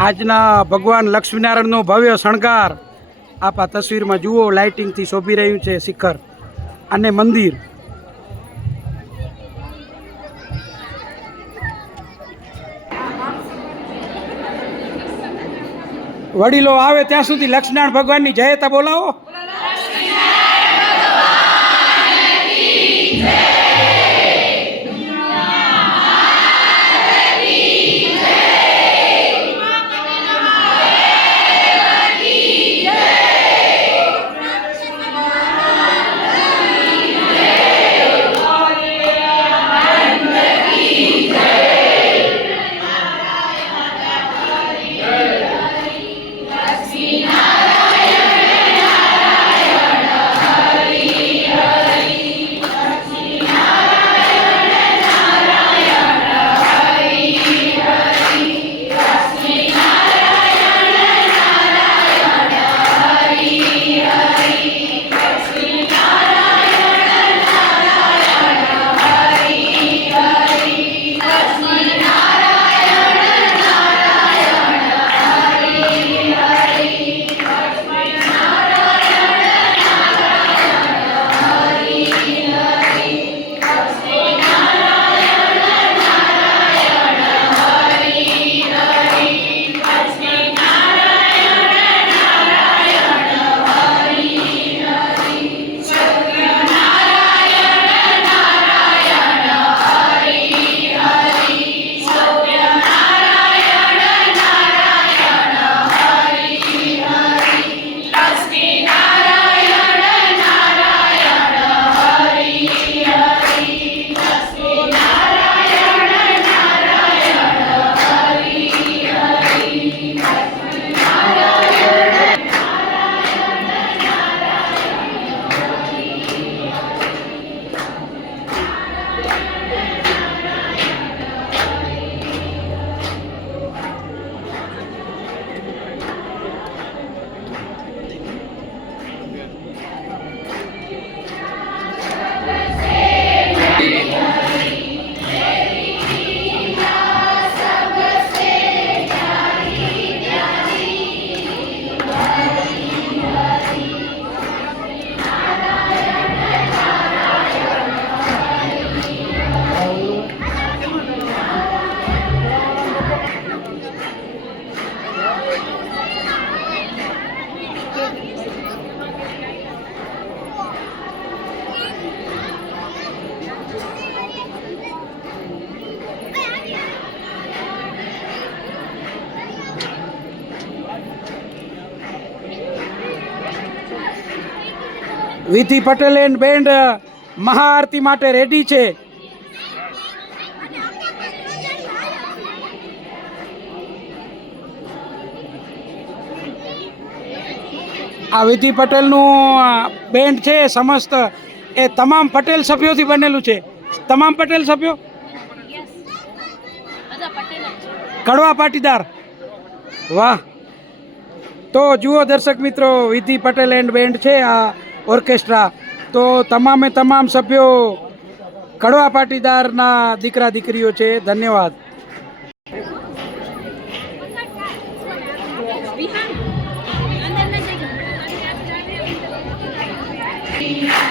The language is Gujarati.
આજના ભગવાન લક્ષ્મીનારાયણનો ભવ્ય શણગાર આપ આ તસવીરમાં જુઓ, લાઇટિંગથી શોભી રહ્યું છે શિખર અને મંદિર. વડીલો આવે ત્યાં સુધી લક્ષ્મીનારાયણ ભગવાનની જયતા બોલાવો. વિધિ પટેલ એન્ડ બેન્ડ મહાઆરતી માટે રેડી છે. આ વિધિ પટેલનું બેન્ડ છે સમસ્ત એ તમામ પટેલ સભ્યોથી બનેલું છે. તમામ પટેલ સભ્યો કડવા પાટીદાર. વાહ. તો જુઓ દર્શક મિત્રો, વિધિ પટેલ એન્ડ બેન્ડ છે આ ઓર્કેસ્ટ્રા. તો તમામે તમામ સભ્યો કડવા પાટીદારના દીકરા દીકરીઓ છે. ધન્યવાદ. અંદર